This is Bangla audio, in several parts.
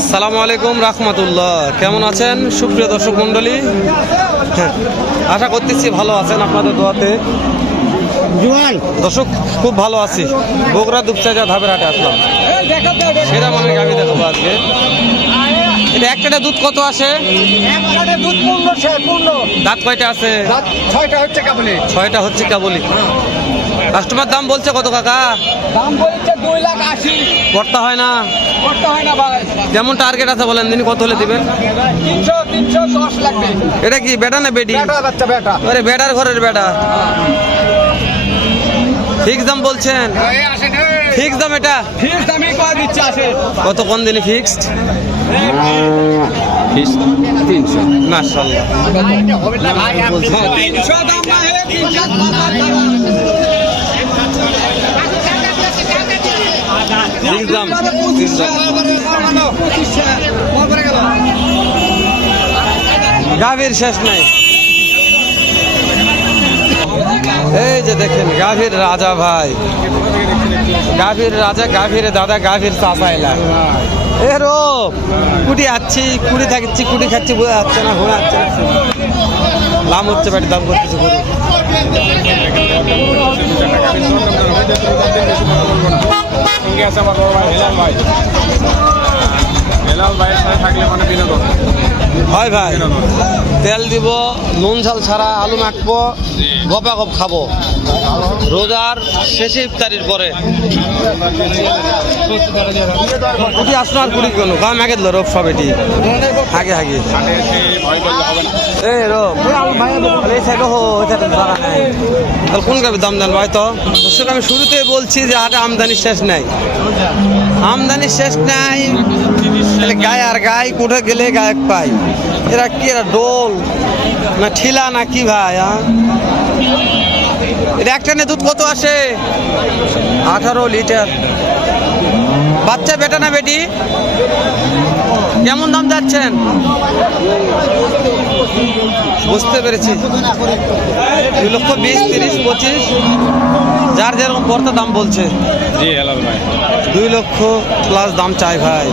আসসালামু আলাইকুম রাহমাতুল্লাহ। কেমন আছেন সুপ্রিয় দর্শক মণ্ডলী? আশা করতেছি ভালো আছেন আপনাদের দোয়াতে। দর্শক খুব ভালো আছি। বগুড়া দুপচাঁচা ধাপের হাটে আসলাম, সেরা মানের গাভী দেখাবো আজকে। এটা একটা দুধ কত আসে? দাঁত কয়টা আছে? ছয়টা হচ্ছে কেবলই। কাস্টমার দাম বলছে কত কাকা? দাম বলছে 2,80,000। করতে হয় না? করতে হয় না ভাই। যেমন টার্গেট আছে বলেন দিন, কত হলে দিবেন? 310 লাগবে। এটা কি বেটা না বেটি? বেটা বাচ্চা বেটা। আরে বেটার ঘরের বেটা। ফিক্স দাম বলছেন? ফিক্স দাম এটা? ফিক্স দামে কয় দিচ্ছে আসে। কত কোন দিনে ফিক্সড? ফিক্স 300। মাশাআল্লাহ। 300 দাম না হে 300 ফিক্স দাম। গাভীর শেষ নাই। এই যে দেখেন গাভীর রাজা ভাই, গাভীর রাজা, গাভীর দাদা, গাভীর চাচা এলা। এরো কুটি আছি, কুড়ি থাকছি, কুটি খাচ্ছি, বোঝা যাচ্ছে না, ঘোরা যাচ্ছে না। লাম হচ্ছে বাড়ি দাম করতেছে করে। হয় ভাই, তেল দিব, নুন ঝাল ছাড়া, আলু মাখবো, গপা গপ খাবো রোজার শেষে ইফতারির পরে। কুটি আসলো আর কুড়ি কেন গা মাগে দিল রোপ সব এটি হাগে হাগে। এই রোপ এই সাইড হো, তাহলে কোন গাভীর দাম দেন ভাই? তো দর্শক আমি শুরুতেই বলছি যে হাটে আমদানির শেষ নাই, আমদানির শেষ নাই। তাহলে গায়ে আর গায়ে কোঠে গেলে গায়ক পাই। এরা কি, এরা ডোল না ঠিলা না কি ভাই? এটা একটা নে দুধ কত আসে? 18 লিটার। বাচ্চা বেটা না বেটি? কেমন দাম যাচ্ছেন? বুঝতে পেরেছি, 2,20,000, 30, 25 যার যেরকম পড়তে দাম বলছে। 2 লক্ষ প্লাস দাম চাই ভাই।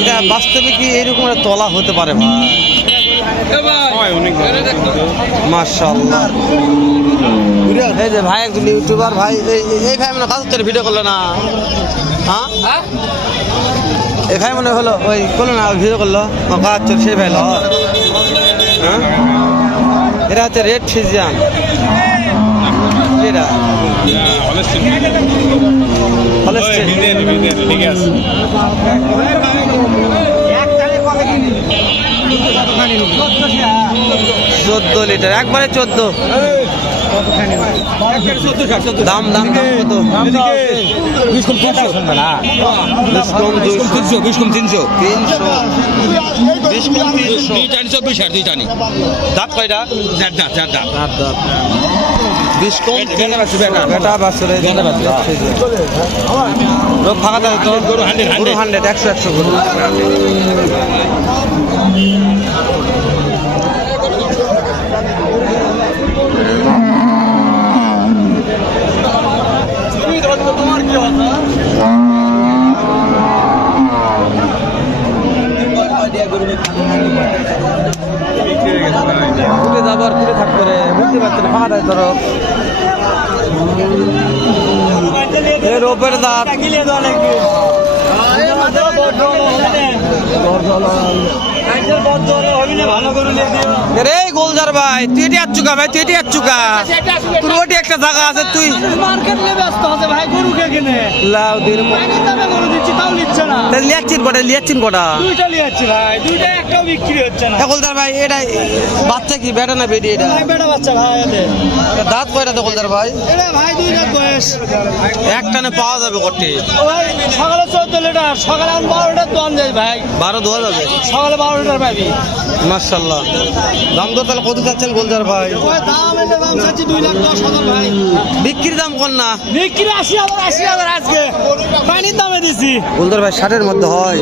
এটা বাস্তবে কি এরকম তলা হতে পারে ভাই? মাশাআল্লাহ। এই যে ভাই একজন ইউটিউবার ভাই, এই ভাই মনে কাজ করে ভিডিও করলো না? হ্যাঁ, এই ভাই মনে হলো ওই করলো না, ভিডিও করলো কাজ সেই ভাই। হ্যাঁ, এরা হচ্ছে রেড ফিজিয়ান। এরা চোদ্দ লিটার একবারে 14। দাম দাম দাম কত? 300 দাঁত কয়টা? 20 কম। বেটা বাছরে ফাঁকা দেয় তো? 100 100 গরু। তোমার কি কথা? ঘুরে যাবার ঘুরে থাকতো রে, বুঝতে পারছি না। ফাঁকা দেয় ধরো রোপের দাঁত। রে গোলজার ভাই, তুই এটি আচ্ছুকা ভাই, তুই এটি আচ্ছুকা, তোর ওটি একটা জায়গা আছে, তুই লাউ দিন লিয়াচ্ছিন কটা? লিয়াচ্ছিন কটা? গোলজার ভাই এটা বাচ্চা কি বেটা না বেটি? এটা দাঁত কয়টা তো গোলজার ভাই? একটানে পাওয়া যাবে কটি? সকালে 14 লিটার, সকালে 12টার দোয়ান যায় ভাই। 12 দোয়া যাবে সকালে 12 লিটার পাবি। মাশাআল্লাহ। দাম তো তাহলে কত চাচ্ছেন গোলজার ভাই? দাম চাচ্ছি 2,10,000 ভাই। বিক্রির দাম কোন না? বিক্রি 80,000 আজকে পানির দামে দিছি। গোলজার ভাই 60-এর মধ্যে হয়?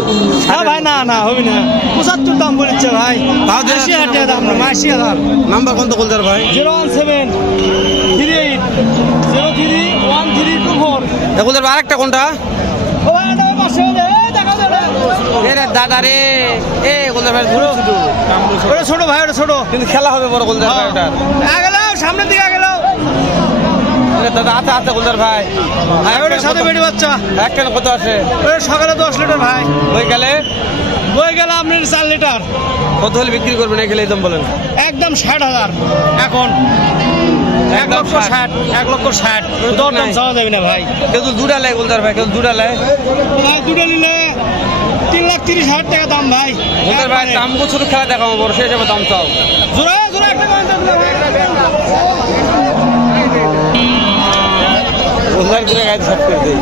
না ভাই, না না হবে না। 75 দাম বলেছে ভাই। 80,000 দাম না, 80,000। নাম্বার কোন তো গোলজার ভাই? 01738031324। গোলজার ভাই আরেকটা কোনটা? ও এটা পাশে দাদা রে এ গোলদার ভাই ছোট ছোট ওটা ছোট ভাই, ওটা ছোট। কিন্তু খেলা হবে বড় গোলদার ভাই ওটা আগেলাও সামনের দিকে আগেলাও। দাদা আছে আছে গোলদার ভাই ভাই ওটার সাথে বেড়ে বাচ্চা। একটা কত আছে ওটা সকালে 10 লিটার ভাই, ওই গেলে বই গেল আপনার 4 লিটার। কত হলে বিক্রি করবেন এই খেলে একদম বলেন একদম 60,000 এখন। 1,60,000, 1,60,000 দর দাম চাওয়া যাবে না ভাই। কেউ তো দুটা লাই গোলদার ভাই কেউ দুটা লাই ভাই দুটো নিলে 3,30,000 টাকা দাম ভাই। গোলদার ভাই দাম ছোট খেলা দেখাবো বড় সেই হিসাবে দাম চাও জোড়া জোড়া একটা কথা ভাই। গোলদার করে গায়ে সাফ করে দেই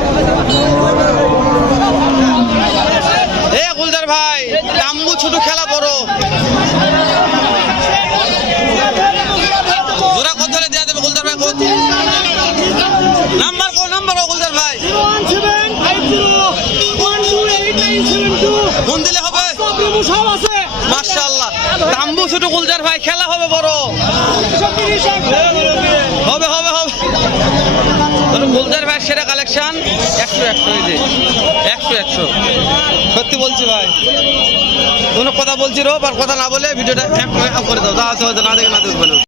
এ গোলদার ভাই দামগু ছোট খেলা বড় জোড়া কত হলে দেওয়া যাবে গোলদার ভাই কত নাম্বার গোলদার ভাই 01750128972 ফোন দিলে হবে সব আছে। মাশাআল্লাহ দামগু ছোট গোলদার ভাই খেলা হবে বড় হবে হবে হবে ধরো গোলদার ভাই সেরা কালেকশন 100 এই যে 100 সত্যি বলছি ভাই কোনো কথা বলছি রো আর কথা না বলে ভিডিওটা এক করে দাও না দেখে না দেখবেন